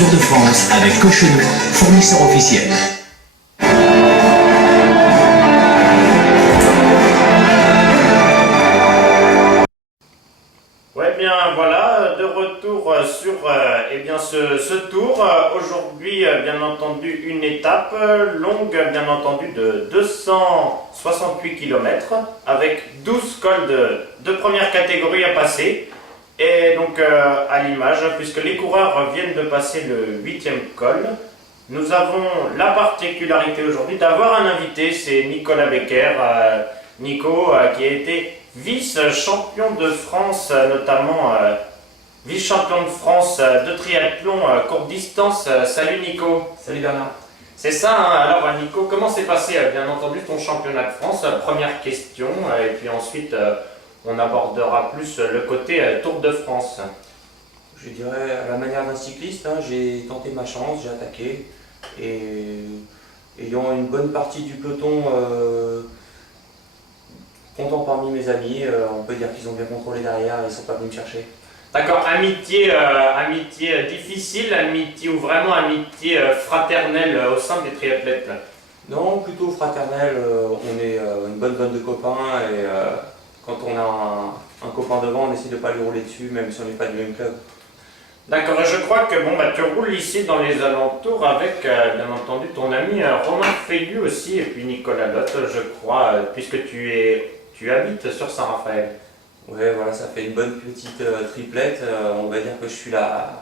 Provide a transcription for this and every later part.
Tour de France avec Cochenou, fournisseur officiel. Ouais, bien voilà, de retour sur ce tour. Aujourd'hui, bien entendu, une étape longue, bien entendu, de 268 km avec 12 cols de première catégorie à passer. Et donc, à l'image, puisque les coureurs viennent de passer le 8e col, nous avons la particularité aujourd'hui d'avoir un invité, c'est Nicolas Becker. Nico, qui a été vice-champion de France, notamment vice-champion de France de triathlon courte distance. Salut Nico. Salut Bernard. C'est ça, hein. Alors Nico, comment s'est passé bien entendu ton championnat de France? Première question, et puis ensuite on abordera plus le côté Tour de France. Je dirais à la manière d'un cycliste, hein, j'ai tenté ma chance, j'ai attaqué et ayant une bonne partie du peloton content parmi mes amis, on peut dire qu'ils ont bien contrôlé derrière et ils ne sont pas venus me chercher. D'accord, amitié difficile, amitié ou vraiment amitié fraternelle au sein des triathlètes? Non, plutôt fraternel, on est une bonne bande de copains et quand on a un copain devant, on essaie de ne pas lui rouler dessus, même si on n'est pas du même club. D'accord, je crois que tu roules ici dans les alentours avec, bien entendu, ton ami Romain Feillu aussi, et puis Nicolas Lotte, je crois, puisque tu habites sur Saint-Raphaël. Ouais, voilà, ça fait une bonne petite triplette. On va dire que je suis la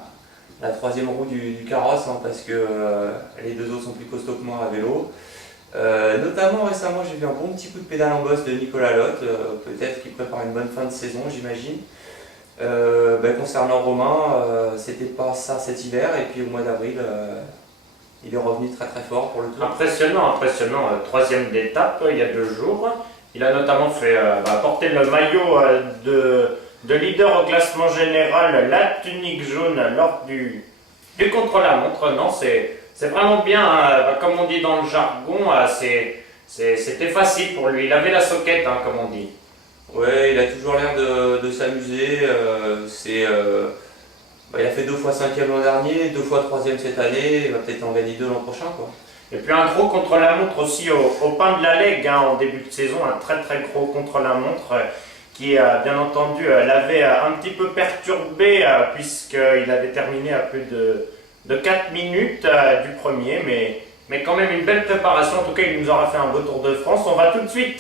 troisième roue du carrosse, hein, parce que les deux autres sont plus costauds que moi à vélo. Notamment récemment, j'ai vu un bon petit coup de pédale en bosse de Nicolas Lotte, peut-être qu'il prépare une bonne fin de saison, j'imagine. Concernant Romain, c'était pas ça cet hiver, et puis au mois d'avril, il est revenu très très fort pour le tour. Impressionnant, troisième d'étape il y a 2 jours. Il a notamment fait porter le maillot de leader au classement général, la tunique jaune lors du contre-la-montre. Non, c'est vraiment bien, hein, comme on dit dans le jargon, c'était facile pour lui. Il avait la soquette, hein, comme on dit. Ouais, il a toujours l'air de s'amuser. Il a fait 2 fois 5e l'an dernier, 2 fois 3e cette année, il va peut-être en gagner 2 l'an prochain, quoi. Et puis un gros contre-la-montre aussi au pain de la Lègue, hein, en début de saison, un très très gros contre-la-montre qui bien entendu l'avait un petit peu perturbé puisqu'il avait terminé à plus de 4 minutes du premier, mais quand même une belle préparation. En tout cas, il nous aura fait un beau Tour de France. On va tout de suite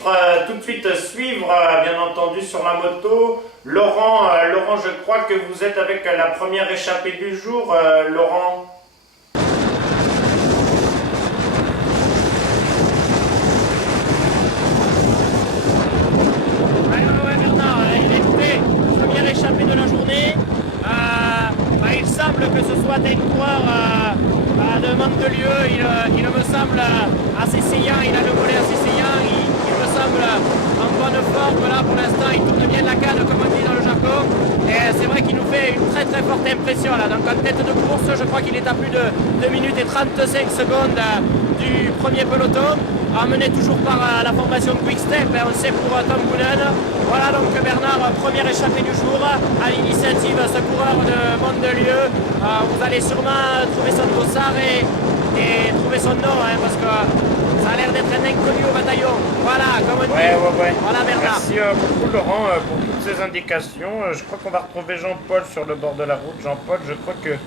suivre, bien entendu, sur la moto. Laurent, je crois que vous êtes avec la première échappée du jour, Laurent. Première échappée de la journée. Il semble que ce soit des coureurs de Mandelieu. Il me semble assez saillant, il a le volet assez saillant, il me semble en bonne forme là pour l'instant, il tourne bien la canne comme on dit dans le jargon. Et c'est vrai qu'il nous fait une très très forte impression là. Donc en tête de course, je crois qu'il est à plus de 2 minutes et 35 secondes du premier peloton, emmené toujours par la formation Quick Step, on sait pour Tom Boonen. Voilà donc Bernard, première échappée du jour, à l'initiative ce coureur de Mandelieu. Vous allez sûrement trouver son dossard et trouver son nom, hein, parce que ça a l'air d'être un inconnu au bataillon. Voilà, comme on dit. Ouais. Voilà Bernard. Merci beaucoup Laurent pour toutes ces indications. Je crois qu'on va retrouver Jean-Paul sur le bord de la route. Jean-Paul, je crois que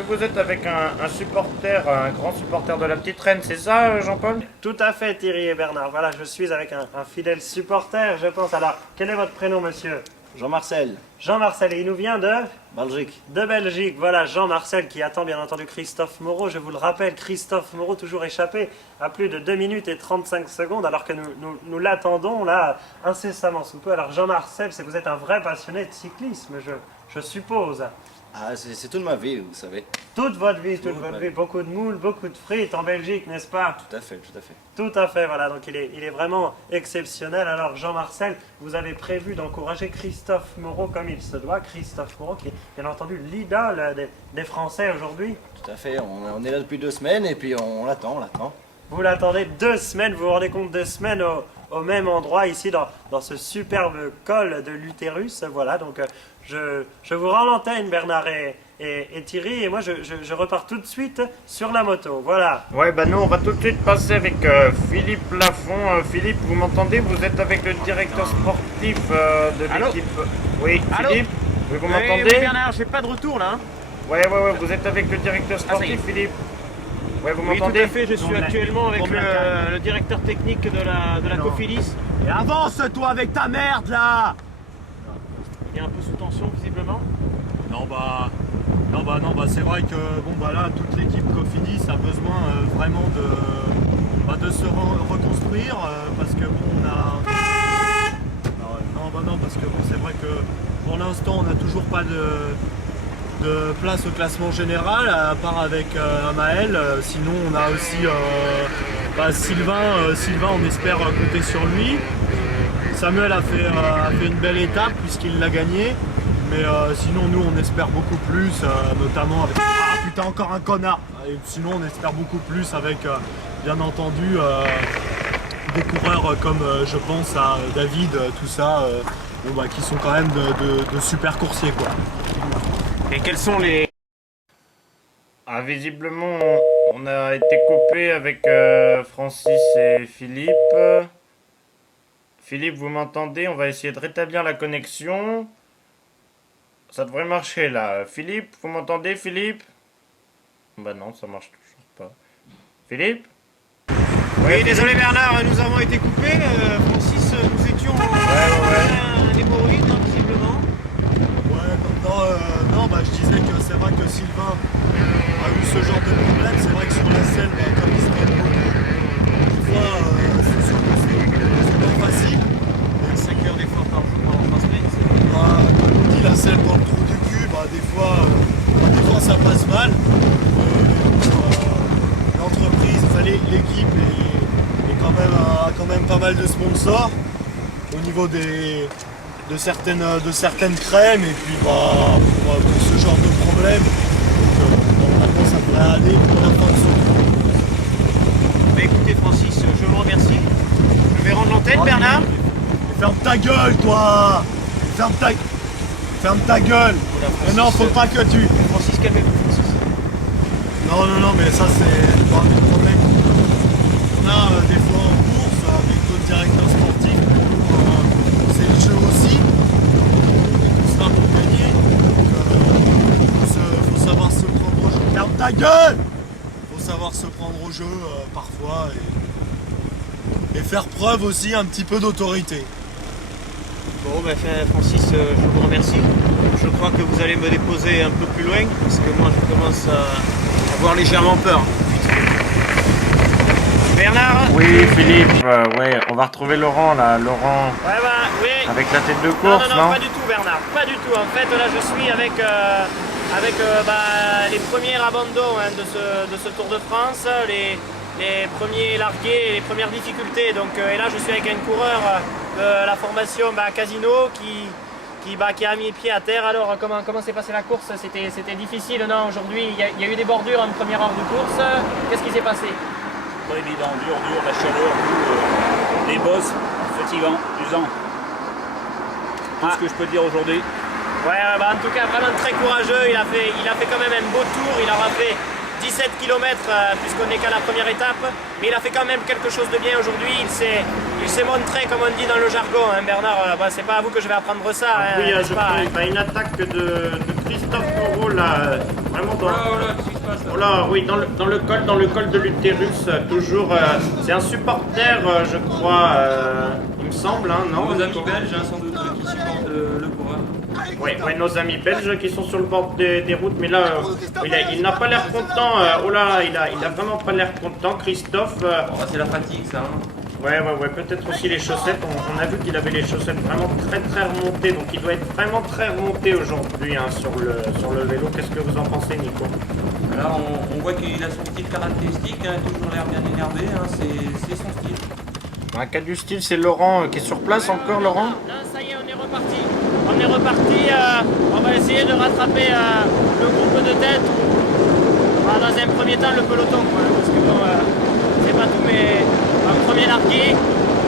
vous êtes avec un supporter, un grand supporter de la petite reine, c'est ça Jean-Paul? Tout à fait Thierry et Bernard, voilà, je suis avec un fidèle supporter, je pense. Alors, quel est votre prénom monsieur? Jean-Marcel, Jean-Marcel, et il nous vient de Belgique. Belgique. Voilà, Jean-Marcel qui attend bien entendu Christophe Moreau. Je vous le rappelle, Christophe Moreau toujours échappé à plus de 2 minutes et 35 secondes alors que nous l'attendons là incessamment sous peu. Alors Jean-Marcel, vous êtes un vrai passionné de cyclisme, je suppose. Ah, c'est toute ma vie, vous savez. Toute votre vie, beaucoup de moules, beaucoup de frites en Belgique, n'est-ce pas? Tout à fait. Tout à fait, voilà, donc il est vraiment exceptionnel. Alors Jean-Marcel, vous avez prévu d'encourager Christophe Moreau comme il se doit. Christophe Moreau qui est bien entendu l'idole des Français aujourd'hui. Tout à fait, on est là depuis 2 semaines et puis on l'attend. Vous l'attendez 2 semaines, vous vous rendez compte, 2 semaines au même endroit ici dans ce superbe col de l'utérus. Voilà, donc je vous rends l'antenne Bernard et Thierry, et moi je repars tout de suite sur la moto. Voilà. Ouais, bah nous on va tout de suite passer avec Philippe Lafont. Philippe, vous m'entendez? Vous êtes avec le directeur sportif de l'équipe. Oui, Allô? Philippe, oui, vous Oui, m'entendez? Bernard, j'ai pas de retour là. Hein. Ouais, vous êtes avec le directeur ça y est. sportif, Philippe. Ouais, vous Oui, tout m'entendez? à fait, je suis actuellement avec le directeur technique de la Cofidis. Et avance-toi avec ta merde là. Il est un peu sous tension visiblement. Non bah c'est vrai que bon bah là toute l'équipe Cofidis a besoin vraiment de se reconstruire parce que bon on a non parce que bon c'est vrai que pour l'instant on n'a toujours pas de place au classement général à part avec Amael, sinon on a aussi Sylvain on espère compter sur lui. Samuel a fait une belle étape puisqu'il l'a gagné. Mais sinon nous on espère beaucoup plus, notamment avec... Ah putain encore un connard. Et sinon on espère beaucoup plus avec bien entendu des coureurs comme je pense à David, tout ça, qui sont quand même de super coursiers quoi. Et quels sont les... Ah, visiblement on a été coupé avec Francis et Philippe. Philippe, vous m'entendez? On va essayer de rétablir la connexion. Ça devrait marcher là. Philippe, vous m'entendez, Philippe? Bah non, ça marche toujours pas. Philippe? Oui, désolé Bernard, nous avons été coupés. Francis, nous étions un hémorroïde, hein, visiblement. Ouais, non, je disais que c'est vrai que Sylvain a eu ce genre de problème. C'est vrai que sur la selle, comme il se donne beaucoup, des fois c'est pas facile. 5 heures d'effort par jour pendant 3 semaines. Comme on dit, la selle dans le trou du cul, des fois ça passe mal. L'entreprise, l'équipe a quand même pas mal de sponsors au niveau de certaines crèmes et puis pour ce genre de problème. Normalement ça devrait aller pour la fin de ce Bah écoutez Francis, je vous remercie. Je vais rendre l'antenne Bernard. Ferme ta gueule toi! Ferme ta gueule! Mais non, faut pas que tu... Francis, calmez-vous Francis. Non, mais ça c'est pas un problème. On a des fois en course avec d'autres directeurs sportifs, c'est le jeu aussi. On est tous là pour gagner. Donc faut savoir se prendre au jeu. Ferme ta gueule! Faut savoir se prendre au jeu parfois et faire preuve aussi un petit peu d'autorité. Bon, bah, Francis, je vous remercie. Je crois que vous allez me déposer un peu plus loin parce que moi je commence à avoir légèrement peur. Bernard? Oui, Philippe, ouais, on va retrouver Laurent là. Laurent, Ouais, bah, oui. avec la tête de Non, course, non, pas du tout, Bernard. Pas du tout. En fait, là, je suis avec les premiers abandons hein, de ce Tour de France, les premiers largués et les premières difficultés. Donc, et là, je suis avec un coureur de la formation Casino qui a mis pied à terre. Alors, comment s'est passée la course? C'était difficile, non? Aujourd'hui, il y a eu des bordures en première heure de course. Qu'est-ce qui s'est passé? Pas évident, dur, la chaleur, les bosses, fatigant, usant. Tout ce que je peux dire aujourd'hui. Ouais, en tout cas, vraiment très courageux. Il a fait quand même un beau tour. Il aura fait 17 km puisqu'on n'est qu'à la première étape. Mais il a fait quand même quelque chose de bien aujourd'hui. Il s'est montré, comme on dit dans le jargon. Hein, Bernard, c'est pas à vous que je vais apprendre ça. Oui, hein, je pas, crois hein. une attaque de Christophe Moreau là, vraiment dans... Voilà, oui, dans le col de l'utérus, toujours. C'est un supporter, je crois, il me semble, hein, non? Nos amis belges, sans doute, qui supportent le coureur. Oui, nos amis belges qui sont sur le bord des routes, mais là, il n'a pas l'air content. Il a vraiment pas l'air content, Christophe. C'est la fatigue, ça. Hein. Ouais, peut-être aussi les chaussettes. On a vu qu'il avait les chaussettes vraiment très remontées, donc il doit être vraiment très remonté aujourd'hui hein, sur le vélo. Qu'est-ce que vous en pensez, Nico? Là, on voit qu'il a son style caractéristique, hein, toujours l'air bien énervé, hein, c'est son style. Un cas du style, c'est Laurent qui est sur place encore, Laurent? Là, ça y est, on est reparti. On va essayer de rattraper le groupe de tête. Dans un premier temps, le peloton, quoi, hein, parce que bon, c'est pas tout, mais un premier largué.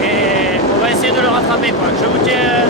Et on va essayer de le rattraper, quoi. Je vous tiens